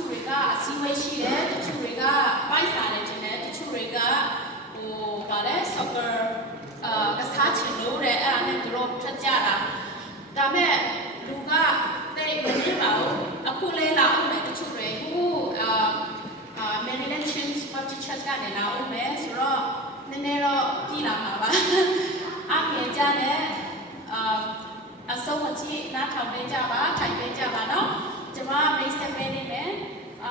Turiga, Siwashi, Turiga, Vice Turiga, or Bale, soccer, Kasachi, Lure, and the road Tajara. Dame, Luga, they Manila, Akulela, Ture, who many elections for teachers got now, Mesro, Nenero, Tila, Ake Jane, a so much not a Bejava, Thai Bejava, no? Java, they separated, a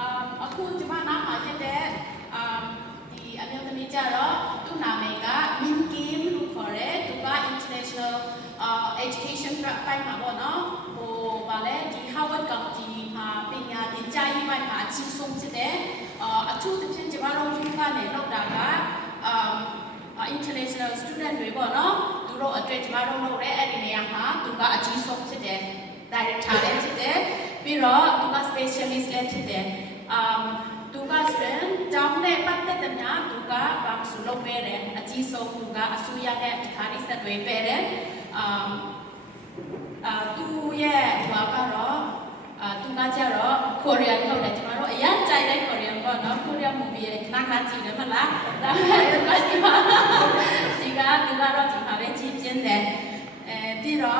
cool Javana, the American Jaro, Tunamega, Min Kim, look for it, Dubai International Education by Mabono, or Ballet, the Howard County, Pinya, the Jai by Machi Sum today, a two to Javaro Jupan, Lodaga, international student, we bono, to row a trade Javaro, Red, Duga, a Chisum today, direct talent today. Biro, Duga specialist today. Duga student, Jamne Patetana, Duga, Bamsulo Pere, a Tiso, Duga, Asuya, Karis that way Pere, 2 year, Wagaro, Duga Jaro, Korean Korean tomorrow, a young child Korean Korean movie, Nakachi, the Mala, Tiga, Dugaro, Timave, chips in there. Biro.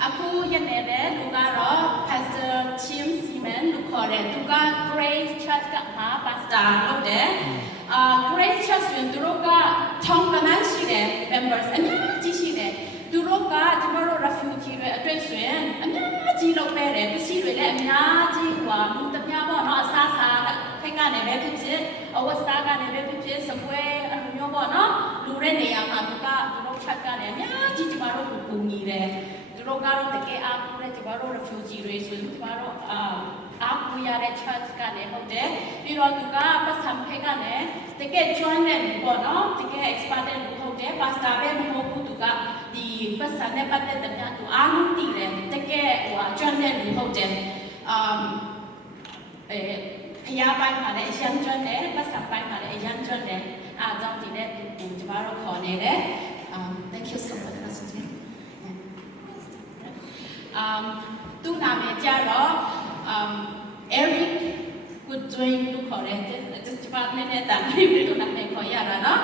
Aku Yanere, Lugaro, Pastor Tim Seaman, Lucore, Duga, Grace Church, Pastor, Lode, Grace Church, Duroga, Tonganashide, members, and Tishide, Duroga, Tomorrow Refugee Addressing, and Gilo Pere, the Siri, and Naji, Mutapia, no Sasa, Pekane, Repute, or Wasaga, and Repute, somewhere, and Yobono, Lurenia, Duga, Durochaga, and Jimaro Punire. Rogaro the gay up to refugee race with tomorrow up we are at church gane hote Pirotuga but some pegane the get join them bono the get expanded hote pasta ben hoputuga the person never let them to anti the get join them hote Yabai Male, young John there, but some by Male, young John there, don't delay tomorrow corner. Thank you so much. Tuname Jaro, Eric, good doing to correct this department that we do not make for Yarana.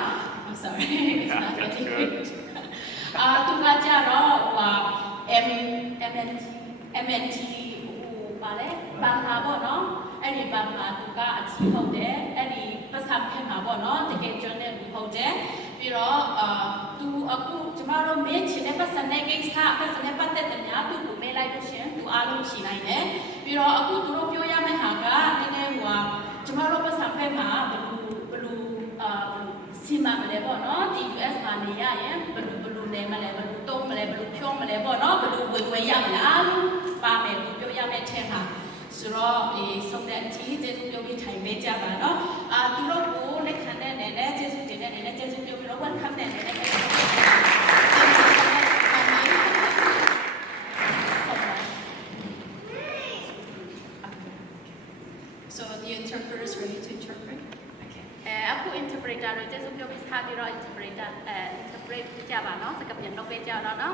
I'm sorry, it's not very good. Tunga Jaro, MNT, Bale, Banhabono, any Bamba, Tuga, at Hode, any Pasam Pemabono, the gate journal Hode. Biro, to a cook tomorrow, Mitch, never Sanegay Star, never let them out to May like to Alu China. Biro, a good Ropioya Mehaga, Dinewa, tomorrow Pasapema, Blue Sima Malebono, the US Mania, Blue Nemale, Tom Malebo, Pion Malebono, Blue Wayam Alu, Pame, Pioya Teha. Suro is some that tea, there will be time better. Duro, they can then, and just did it, and just do one come then. So the interpreter is ready to interpret? Okay. Aku interpreter, just do this hard interpreter, interpret Java, no? The Capian of Java, no?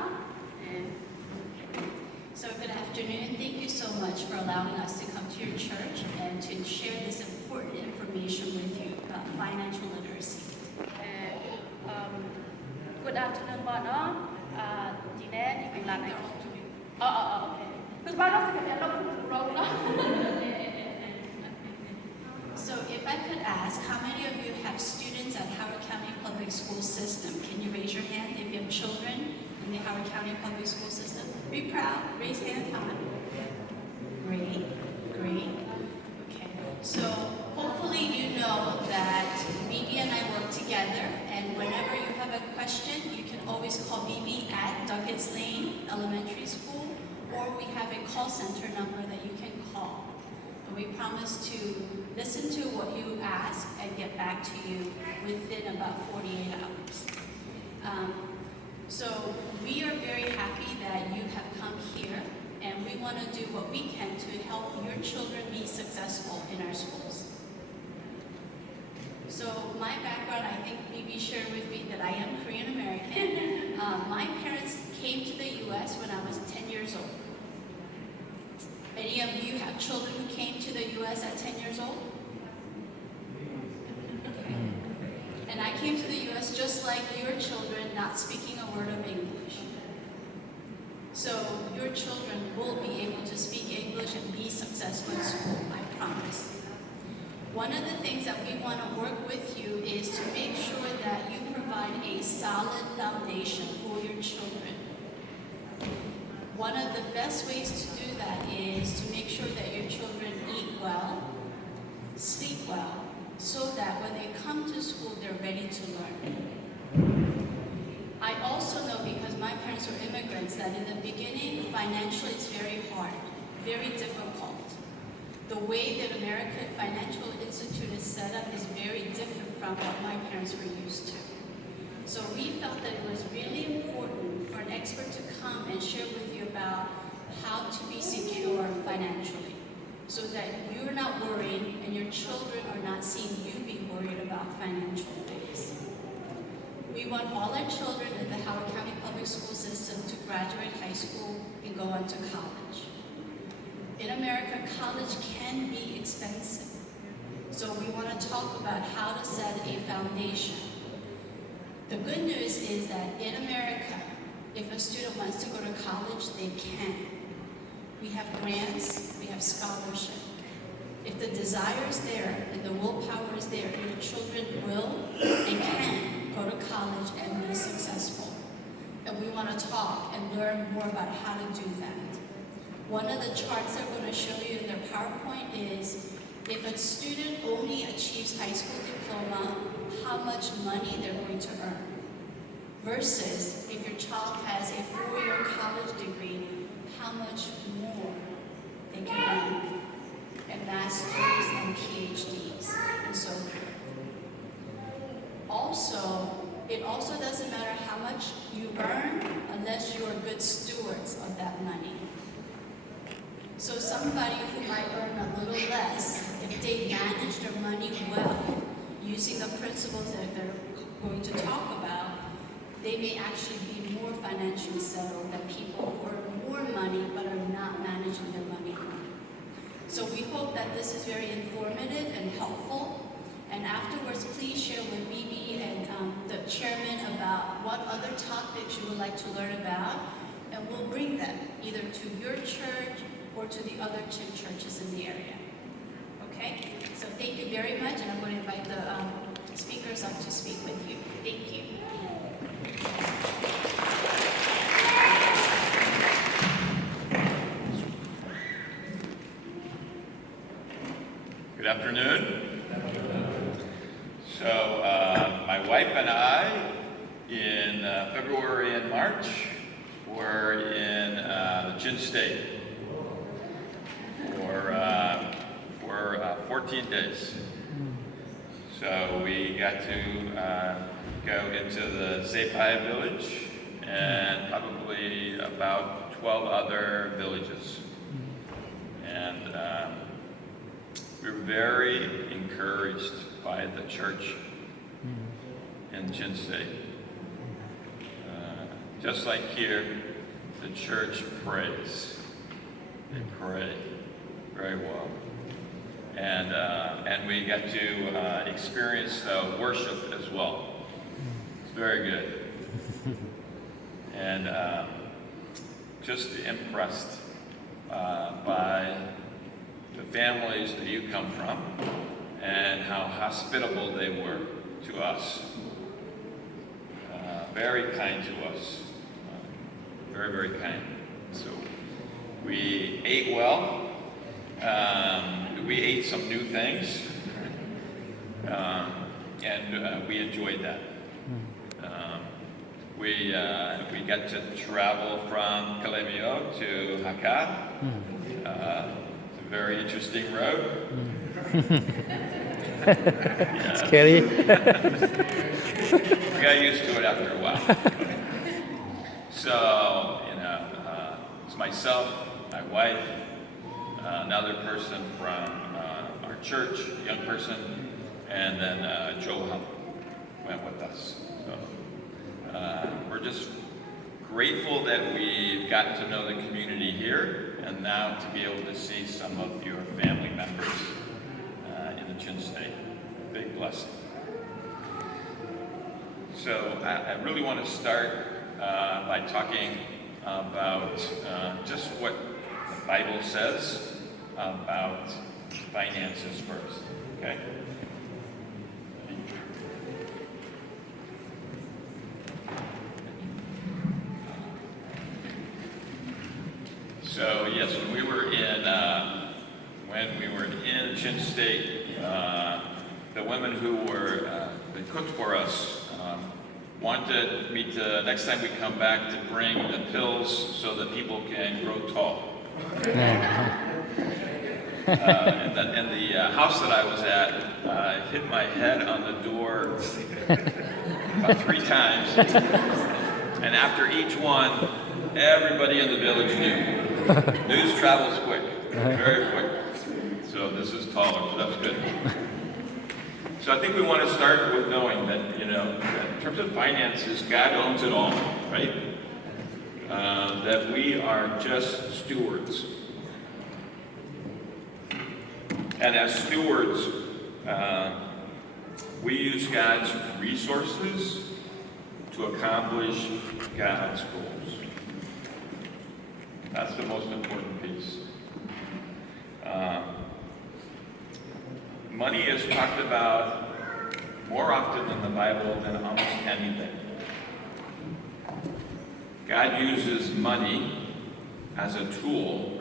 So good afternoon. Thank you so much for allowing us to come to your church and to share this important information with you about financial literacy. Good afternoon, Bono. Dine, you can learn. So if I could ask, how many of you have students at Howard County Public School System? Can you raise your hand if you have children in the Howard County Public School System? Be proud. Raise hand high. Great. Great. Okay. So hopefully you know that Bibi and I work together, and whenever you have a question, you can always call Bibi at Duckett's Lane Elementary School, or we have a call center number that you can call. And we promise to listen to what you ask and get back to you within about 48 hours. So we are very happy that you have come here, and we want to do what we can to help your children be successful in our schools. So my background, I think Bibi shared with me that I am Korean American. My parents came to the U.S. when I was 10 years old. Any of you have children who came to the U.S. at 10 years old? Okay. And I came to the U.S. just like your children, not speaking a word of English. So your children will be able to speak English and be successful in school, I promise. One of the things that we want to work with you is to make sure that you provide a solid foundation for your children. One of the best ways to do that is to make sure that your children eat well, sleep well, so that when they come to school, they're ready to learn. I also know, because my parents were immigrants, that in the beginning, financially it's very hard, very difficult. The way that American Financial Institute is set up is very different from what my parents were used to. So we felt that it was really important for an expert to come and share with you about how to be secure financially, so that you're not worried and your children are not seeing you be worried about financial things. We want all our children in the Howard County Public School System to graduate high school and go on to college. In America, college can be expensive. So we want to talk about how to set a foundation. The good news is that in America, if a student wants to go to college, they can. We have grants, we have scholarship. If the desire is there and the willpower is there, your children will and can go to college and be successful. And we want to talk and learn more about how to do that. One of the charts I'm going to show you in their PowerPoint is if a student only achieves high school diploma, how much money they're going to earn. Versus if your child has a 4-year college degree, how much more they can earn. And masters and PhDs and so forth. Also, it also doesn't matter how much you earn unless you are good stewards of that money. So somebody who might earn a little less, if they manage their money well, using the principles that they're going to talk about, they may actually be more financially settled than people who earn more money but are not managing their money well. So we hope that this is very informative and helpful. And afterwards, please share with BB and the chairman about what other topics you would like to learn about, and we'll bring them either to your church or to the other 2 churches in the area. Okay? So thank you very much, and I'm going to invite the speakers up to speak with you. Thank you. Good afternoon. So my wife and I, in February and March, were in the Chin State for 14 days. So we got to go into the Sepai village and probably about 12 other villages. And we were very encouraged by the church in Chin State. Just like here, the church prays. They pray very well. And we got to experience worship as well. It's very good. And just impressed by the families that you come from and how hospitable they were to us. Very kind to us. Very, very kind. So we ate well. We ate some new things. And we enjoyed that. We got to travel from Kalemio to Hakka. It's a very interesting road. It's scary. We got used to it after a while. So, it's myself, my wife, another person from our church, a young person, and then Joe went with us. So we're just grateful that we've gotten to know the community here and now to be able to see some of your family members in the Chin State. Big blessing. So I really want to start by talking about just what the Bible says about finances first, okay? So yes, when we were in Chin State, the women who were that cooked for us wanted me to, next time we come back, to bring the pills so that people can grow tall. In the house that I was at, I hit my head on the door about 3 times, and after each one, everybody in the village knew. News travels quick, very quick. So this is taller, so that's good. So I think we want to start with knowing that, that in terms of finances, God owns it all, right? That we are just stewards. And as stewards, we use God's resources to accomplish God's goals. That's the most important piece. Money is talked about more often in the Bible than almost anything. God uses money as a tool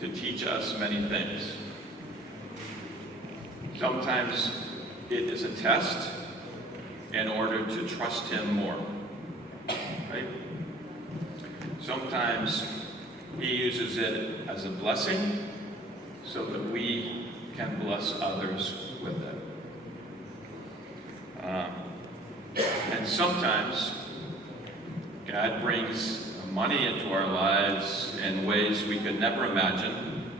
to teach us many things. Sometimes it is a test in order to trust Him more, right? Sometimes He uses it as a blessing so that we can bless others with it. And sometimes God brings money into our lives in ways we could never imagine,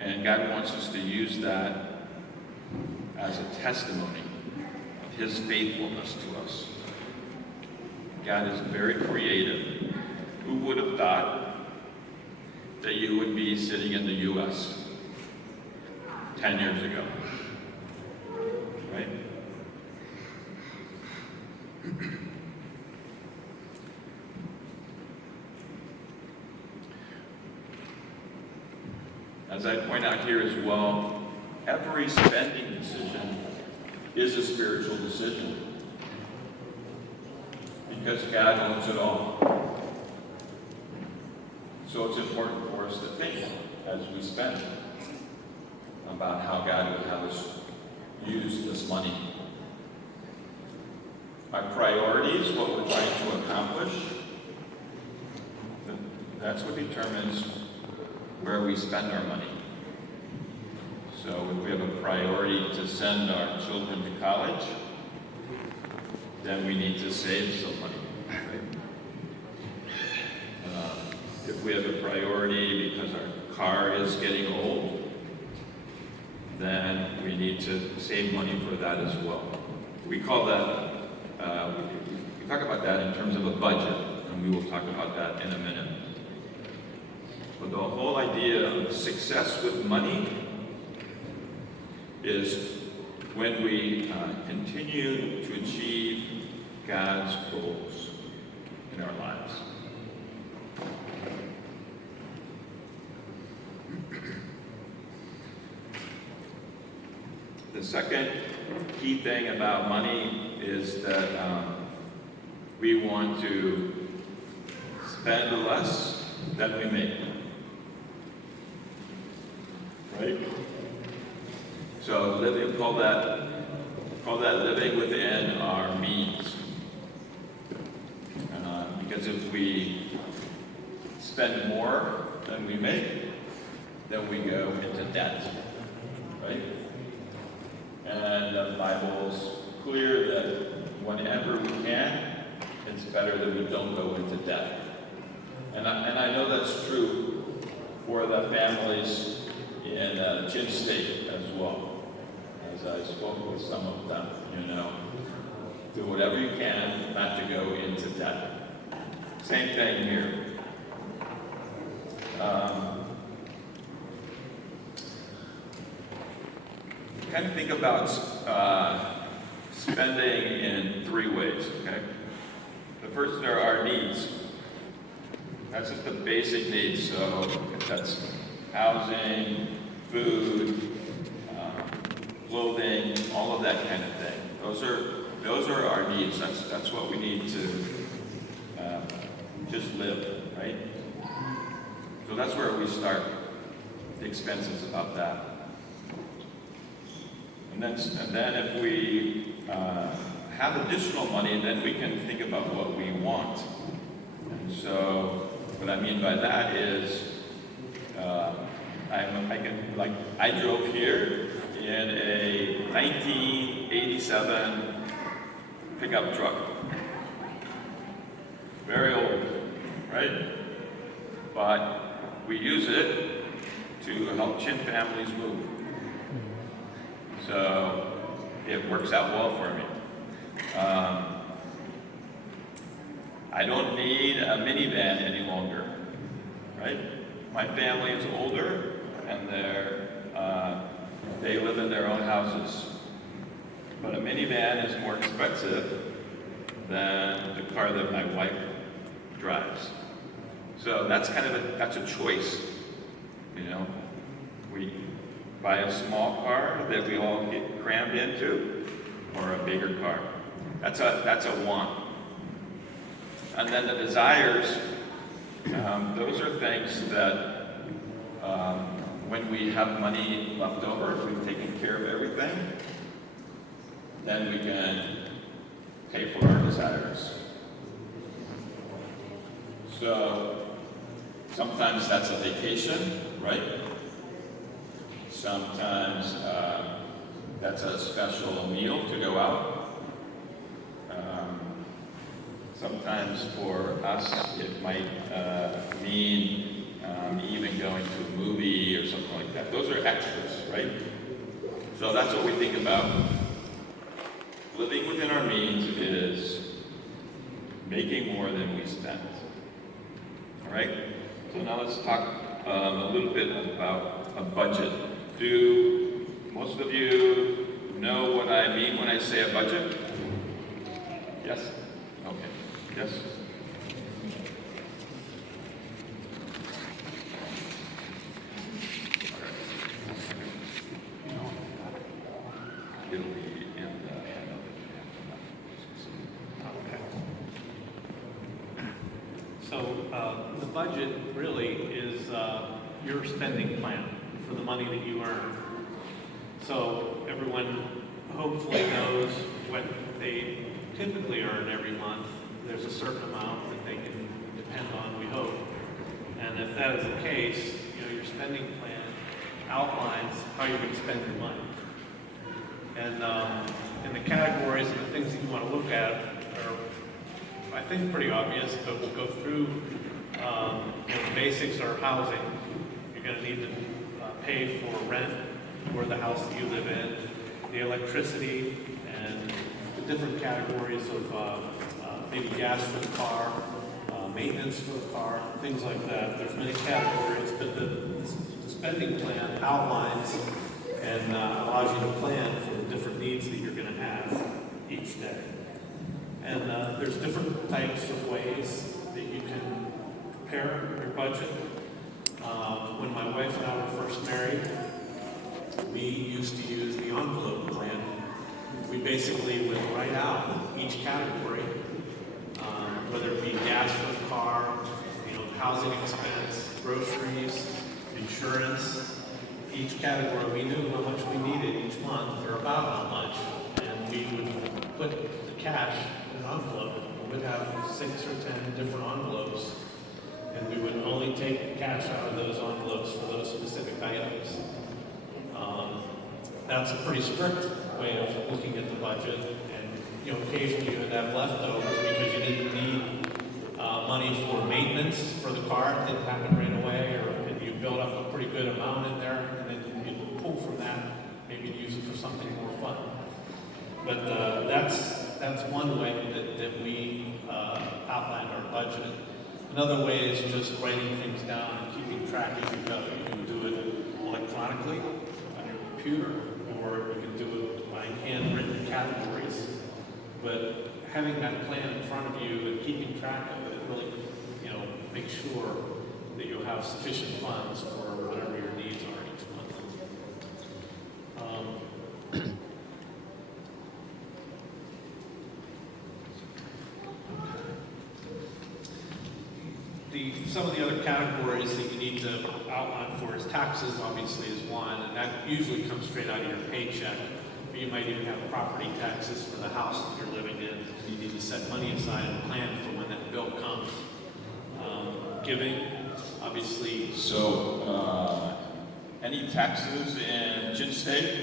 and God wants us to use that as a testimony of His faithfulness to us. God is very creative. Who would have thought that you would be sitting in the U.S. 10 years ago, right? As I point out here as well, every spending decision is a spiritual decision because God owns it all. So it's important for us to think as we spend about how God would have us use this money. Our priorities, what we're trying to accomplish, that's what determines where we spend our money. So if we have a priority to send our children to college, then we need to save some money. If we have a priority because our car is getting old, then we need to save money for that as well. We call that, we talk about that in terms of a budget, and we will talk about that in a minute. But the whole idea of success with money is when we continue to achieve God's goals in our lives. The second key thing about money is that we want to spend less than we make. Right? So living, call that living within our means. Because if we spend more than we make, then we go into debt. Right? And the Bible's clear that whenever we can, it's better that we don't go into debt. And I know that's true for the families in Chin State as well. As I spoke with some of them, do whatever you can not to go into debt. Same thing here. kind of think about spending in three ways, okay? The first are our needs. That's just the basic needs, so if that's housing, food, clothing, all of that kind of thing. Those are our needs. That's what we need to just live, right? So that's where we start the expenses of that. And then if we have additional money, then we can think about what we want. And so what I mean by that is I drove here in a 1987 pickup truck. Very old, right? But we use it to help Chin families move. So it works out well for me. I don't need a minivan any longer, right? My family is older and they live in their own houses. But a minivan is more expensive than the car that my wife drives. So that's that's a choice, you know. We buy a small car that we all get crammed into, or a bigger car. That's a want. And then the desires, those are things that when we have money left over, if we've taken care of everything, then we can pay for our desires. So sometimes that's a vacation, right? Sometimes that's a special meal to go out. Sometimes for us, it might mean even going to a movie or something like that. Those are extras, right? So that's what we think about. Living within our means is making more than we spend. All right? So now let's talk a little bit about a budget. Do most of you know what I mean when I say a budget? Yes? Okay. Yes? It'll be in the handout that you have. So the budget really is your spending plan for the money that you earn. So everyone hopefully knows what they typically earn every month. There's a certain amount that they can depend on, we hope. And if that is the case, your spending plan outlines how you're going to spend your money. And the categories and the things that you want to look at are, I think, pretty obvious, but we'll go through. The basics are housing. You're going to need to pay for rent or the house that you live in, the electricity, and the different categories of maybe gas for the car, maintenance for the car, things like that. There's many categories, but the spending plan outlines and allows you to plan for the different needs that you're going to have each day. And there's different types of ways that you can prepare your budget. When my wife and I were first married, we used to use the envelope plan. We basically would write out each category, whether it be gas for the car, housing expense, groceries, insurance. Each category, we knew how much we needed each month, or about how much, and we would put the cash in an envelope. We would have 6 or 10 different envelopes, and we would only take the cash out of those envelopes for those specific items. That's a pretty strict way of looking at the budget, and occasionally you would have leftovers because you didn't need money for maintenance for the car. It didn't happen right away, or you built up a pretty good amount in there, and then you pull from that, maybe use it for something more fun. But that's one way that we outline our budget. Another way is just writing things down and keeping track as you go. You can do it electronically on your computer, or you can handwritten categories, but having that plan in front of you and keeping track of it really, make sure that you'll have sufficient funds for whatever your needs are each month. Some of the other categories that you need to outline for is taxes, obviously, is one, and that usually comes straight out of your paycheck. Or you might even have property taxes for the house that you're living in. You need to set money aside and plan for when that bill comes. Giving, obviously. So, any taxes in Chin State?